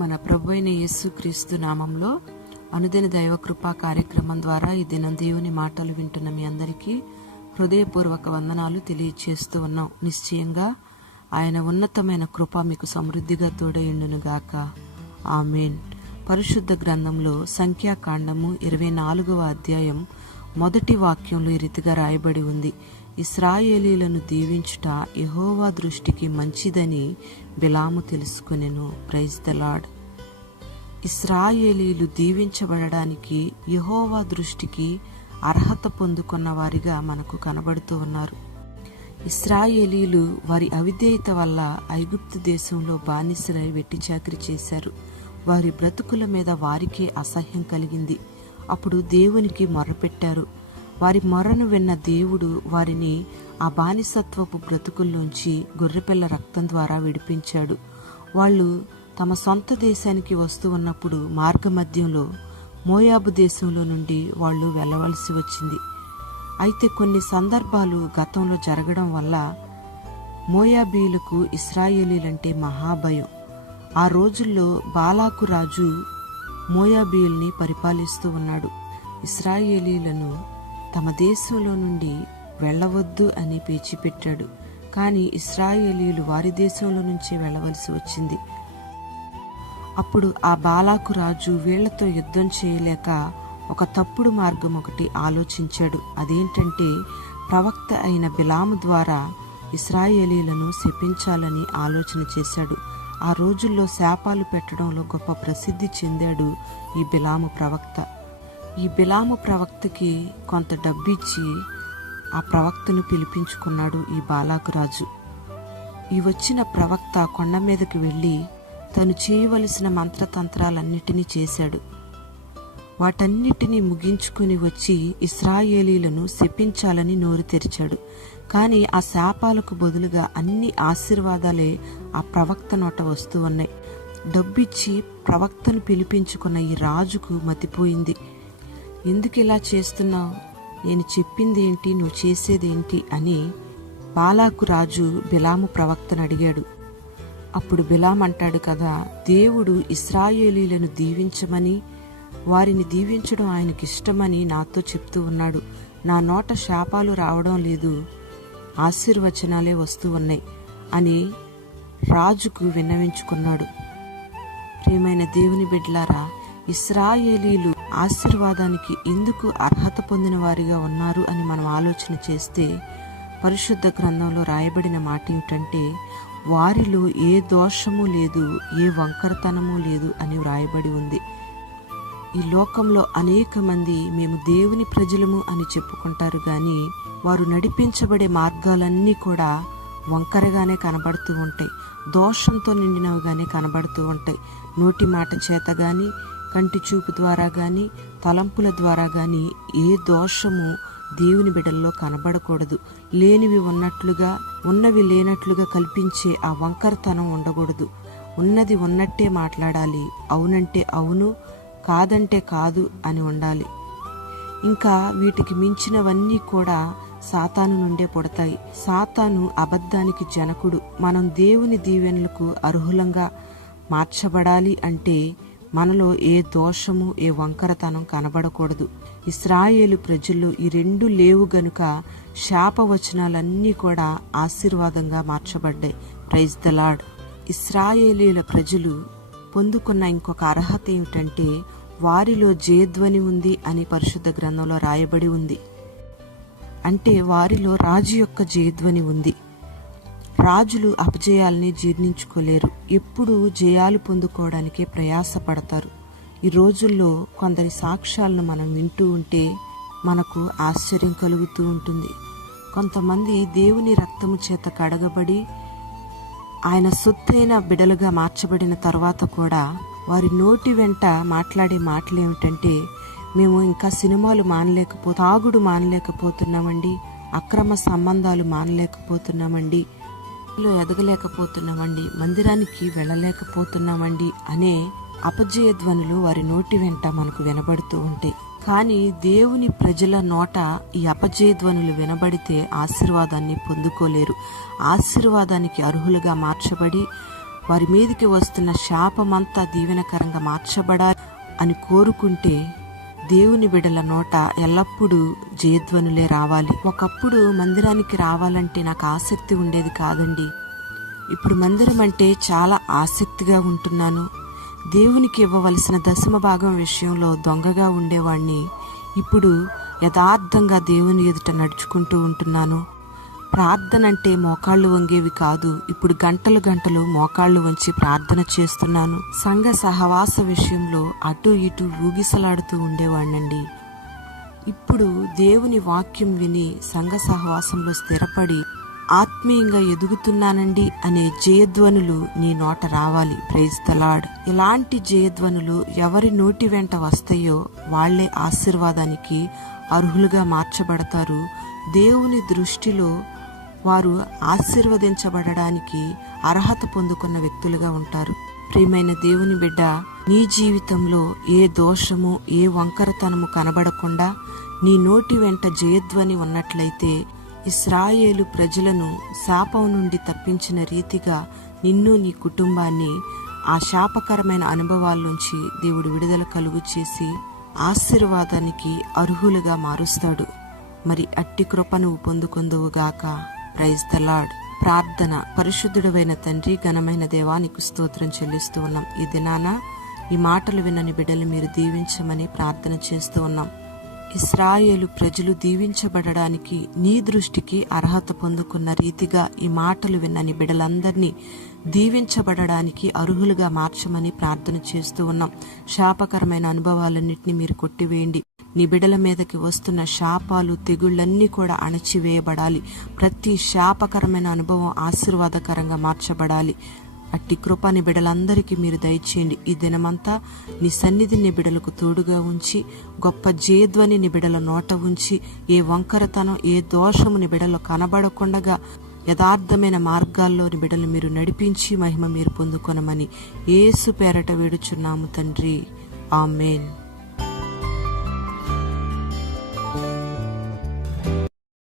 మన ప్రభు అయిన యేసుక్రీస్తు నామంలో అనుదిన దైవ కృపా కార్యక్రమం ద్వారా ఈ దినం దేవుని మాటలు వింటున్న మీ అందరికీ హృదయపూర్వక వందనాలు తెలియచేస్తూ ఉన్నాం. నిశ్చయంగా ఆయన ఉన్నతమైన కృప మీకు సమృద్ధిగా తోడయుండును గాక. ఆమేన్. పరిశుద్ధ గ్రంథంలో సంఖ్యాకాండము 24వ అధ్యాయం మొదటి వాక్యంలో ఈ రీతిగా రాయబడి ఉంది. ఇశ్రాయేలీలను దీవించుట యెహోవా దృష్టికి మంచిదని బిలాము తెలుసుకొనెను. Praise the lord. ఇశ్రాయేలీలు దీవించబడడానికి యెహోవా దృష్టికి అర్హత పొందుకున్న వారిగా మనకు కనబడుతూ ఉన్నారు. ఇశ్రాయేలీలు వారి అవిధేయత వల్ల ఐగుప్తు దేశంలో బానిసలై వెట్టి చాకిరీ చేశారు. వారి బ్రతుకుల మీద వారికే అసహ్యం కలిగింది. అప్పుడు దేవునికి మొర్రపెట్టారు. వారి మొర్రను విన్న దేవుడు వారిని ఆ బానిసత్వపు బ్రతుకుల్లోంచి గొర్రెపిల్ల రక్తం ద్వారా విడిపించాడు. వాళ్ళు తమ సొంత దేశానికి వస్తూ ఉన్నప్పుడు మార్గమధ్యంలో మోయాబు దేశంలో నుండి వాళ్ళు వెళ్ళవలసి వచ్చింది. అయితే కొన్ని సందర్భాలు గతంలో జరగడం వల్ల మోయాబీలకు ఇశ్రాయేలీలంటే మహాభయం. ఆ రోజుల్లో బాలాకు రాజు మోయాబీయుల్ని పరిపాలిస్తూ ఉన్నాడు. ఇశ్రాయేలీలను తమ దేశంలో నుండి వెళ్ళవద్దు అని పేచిపెట్టాడు. కానీ ఇశ్రాయేలీలు వారి దేశంలో నుంచి వెళ్ళవలసి వచ్చింది. అప్పుడు ఆ బాలాకు రాజు వీళ్లతో యుద్ధం చేయలేక ఒక తప్పుడు మార్గం ఒకటి ఆలోచించాడు. అదేంటంటే ప్రవక్త అయిన బిలాము ద్వారా ఇశ్రాయేలీలను శపించాలని ఆలోచన చేశాడు. ఆ రోజుల్లో శాపాలు పెట్టడంలో గొప్ప ప్రసిద్ధి చెందాడు ఈ బిలాము ప్రవక్త. ఈ బిలాము ప్రవక్తకి కొంత డబ్బిచ్చి ఆ ప్రవక్తను పిలిపించుకున్నాడు ఈ బాలాకు రాజు. ఈ వచ్చిన ప్రవక్త కొండ మీదకి వెళ్ళి తను చేయవలసిన మంత్రతంత్రాలన్నిటినీ చేశాడు. వాటన్నిటినీ ముగించుకుని వచ్చి ఇశ్రాయేలీలను శపించాలని నోరు తెరిచాడు. కానీ ఆ శాపాలకు బదులుగా అన్ని ఆశీర్వాదాలే ఆ ప్రవక్త నోట వస్తూ ఉన్నాయి. డబ్బిచ్చి ప్రవక్తను పిలిపించుకున్న ఈ రాజుకు మతిపోయింది. ఎందుకు ఇలా చేస్తున్నావు? నేను చెప్పిందేంటి, నువ్వు చేసేదేంటి అని బాలాకు రాజు బిలాము ప్రవక్తను అడిగాడు. అప్పుడు బిలాం అంటాడు కదా, దేవుడు ఇశ్రాయేలీలను దీవించమని, వారిని దీవించడం ఆయనకి ఇష్టమని నాతో చెప్తూ ఉన్నాడు. నా నోట శాపాలు రావడం లేదు, ఆశీర్వచనాలే వస్తూ ఉన్నాయి అని రాజుకు విన్నవించుకున్నాడు. ప్రియమైన దేవుని బిడ్డలారా, ఇశ్రాయేలీలు ఆశీర్వాదానికి ఎందుకు అర్హత పొందిన వారిగా ఉన్నారు అని మనం ఆలోచన చేస్తే పరిశుద్ధ గ్రంథంలో రాయబడిన మాట ఏమిటంటే వారిలో ఏ దోషము లేదు, ఏ వంకరతనము లేదు అని వ్రాయబడి ఉంది. ఈ లోకంలో అనేక మంది మేము దేవుని ప్రజలము అని చెప్పుకుంటారు, కానీ వారు నడిపించబడే మార్గాలన్నీ కూడా వంకరగానే కనబడుతూ ఉంటాయి, దోషంతో నిండినవిగానే కనబడుతూ ఉంటాయి. నోటి మాట చేత గాని, కంటి చూపు ద్వారా గాని, తలంపుల ద్వారా గాని ఏ దోషము దేవుని బిడ్డల్లో కనబడకూడదు. లేనివి ఉన్నట్లుగా, ఉన్నవి లేనట్లుగా కల్పించే ఆ వంకరతనం ఉండకూడదు. ఉన్నది ఉన్నట్టే మాట్లాడాలి. అవునంటే అవును, కాదంటే కాదు అని ఉండాలి. ఇంకా వీటికి మించినవన్నీ కూడా సాతాను నుండే పుడతాయి. సాతాను అబద్ధానికి జనకుడు. మనం దేవుని దీవెనలకు అర్హులంగా మార్చబడాలి అంటే మనలో ఏ దోషము, ఏ వంకరతనం కనబడకూడదు. ఇశ్రాయేలు ప్రజల్లో ఈ రెండు లేవు గనుక శాపవచనాలన్నీ కూడా ఆశీర్వాదంగా మార్చబడ్డాయి. Praise the lord. ఇశ్రాయేలీల ప్రజలు పొందుకున్న ఇంకొక అర్హత ఏమిటంటే వారిలో జయధ్వని ఉంది అని పరిశుద్ధ గ్రంథంలో రాయబడి ఉంది. అంటే వారిలో రాజు యొక్క జయధ్వని ఉంది. రాజులు అపజయాల్ని జీర్ణించుకోలేరు, ఎప్పుడు జయాలు పొందుకోవడానికే ప్రయాసపడతారు. ఈ రోజుల్లో కొందరి సాక్ష్యాలను మనం వింటూ ఉంటే మనకు ఆశ్చర్యం కలుగుతూ ఉంటుంది. కొంతమంది దేవుని రక్తము చేత కడగబడి ఆయన సొత్తైన బిడలుగా మార్చబడిన తర్వాత కూడా వారి నోటి వెంట మాట్లాడే మాటలు ఏమిటంటే మేము ఇంకా సినిమాలు తాగుడు మానలేకపోతున్నామండి, అక్రమ సంబంధాలు మానలేకపోతున్నామండి, ఎదగలేకపోతున్నామండి, మందిరానికి వెళ్ళలేకపోతున్నామండి అనే అపజయ ధ్వనులు వారి నోటి వెంట మనకు వినబడుతూ ఉంటాయి. కానీ దేవుని ప్రజల నోట ఈ అపజయ ధ్వనులు వినబడితే ఆశీర్వాదాన్ని పొందుకోలేరు. ఆశీర్వాదానికి అర్హులుగా మార్చబడి వారి మీదికి వస్తున్న శాపమంతా దీవెనకరంగా మార్చబడాలి అని కోరుకుంటే దేవుని బిడ్డల నోట ఎల్లప్పుడూ జయధ్వనులే రావాలి. ఒకప్పుడు మందిరానికి రావాలంటే నాకు ఆసక్తి ఉండేది కాదండి. ఇప్పుడు మందిరం అంటే చాలా ఆసక్తిగా ఉంటున్నాను. దేవునికి ఇవ్వవలసిన దశమ భాగం విషయంలో దొంగగా ఉండేవాణ్ణి. ఇప్పుడు యథార్థంగా దేవుని ఎదుట నడుచుకుంటూ ఉంటున్నాను. ప్రార్థన అంటే మోకాళ్ళు వంగేవి కాదు. ఇప్పుడు గంటలు గంటలు మోకాళ్ళు వంచి ప్రార్థన చేస్తున్నాను. సంఘ సహవాస విషయంలో అటు ఇటు ఊగిసలాడుతూ ఉండేవాణ్ణండి. ఇప్పుడు దేవుని వాక్యం విని సంఘ సహవాసంలో స్థిరపడి ఆత్మీయంగా ఎదుగుతున్నానండి అనే జయధ్వనులు నీ నోట రావాలి. Praise the Lord. ఇలాంటి జయధ్వనులు ఎవరి నోటి వెంట వస్తాయో వాళ్లే ఆశీర్వాదానికి అర్హులుగా మార్చబడతారు. దేవుని దృష్టిలో వారు ఆశీర్వదించబడడానికి అర్హత పొందుకున్న వ్యక్తులుగా ఉంటారు. ప్రియమైన దేవుని బిడ్డ, నీ జీవితంలో ఏ దోషము ఏ వంకరతనము కనబడకుండా నీ నోటి వెంట జయధ్వని ఉన్నట్లయితే ఇశ్రాయేలు ప్రజలను శాపం నుండి తప్పించిన రీతిగా నిన్ను నీ కుటుంబాన్ని ఆ శాపకరమైన అనుభవాల్లోంచి దేవుడు విడుదల కలుగు చేసి ఆశీర్వాదానికి అర్హులుగా మారుస్తాడు. మరి అట్టి కృప నువ్వు పొందుకొందువుగాక. Praise the lord. ప్రార్థన. పరిశుద్ధుడైన తండ్రి, ఘనమైన దేవా, నీకు స్తోత్రం చెల్లిస్తూ ఉన్నాం. ఈ దినాన ఈ మాటలు వినని బిడ్డలు మీరు దీవించమని ప్రార్థన చేస్తూ ఉన్నాం. ఇశ్రాయేలు ప్రజలు దీవించబడడానికి నీ దృష్టికి అర్హత పొందుకున్న రీతిగా ఈ మాటలు విన్నని బిడ్డలందరినీ దీవించబడడానికి అర్హులుగా మార్చమని ప్రార్థన చేస్తూ ఉన్నాం. శాపకరమైన అనుభవాలన్నింటినీ మీరు కొట్టివేయండి. నీ బిడ్డల మీదకి వస్తున్న శాపాలు తెగుళ్లన్నీ కూడా అణచివేయబడాలి. ప్రతి శాపకరమైన అనుభవం ఆశీర్వాదకరంగా మార్చబడాలి. అట్టి కృప నీ బిడ్డలందరికీ మీరు దయచేయండి. ఈ దినమంతా నీ సన్నిధి నీ బిడ్డలకు తోడుగా ఉంచి గొప్ప జయధ్వని నీ బిడ్డల నోట ఉంచి ఏ వంకరతనం ఏ దోషము నీ బిడ్డలో కనబడకుండగా యథార్థమైన మార్గాల్లో నీ బిడ్డలు మీరు నడిపించి మహిమ మీరు పొందుకొనమని యేసు పేరట వేడుచున్నాము తండ్రి. ఆమేన్.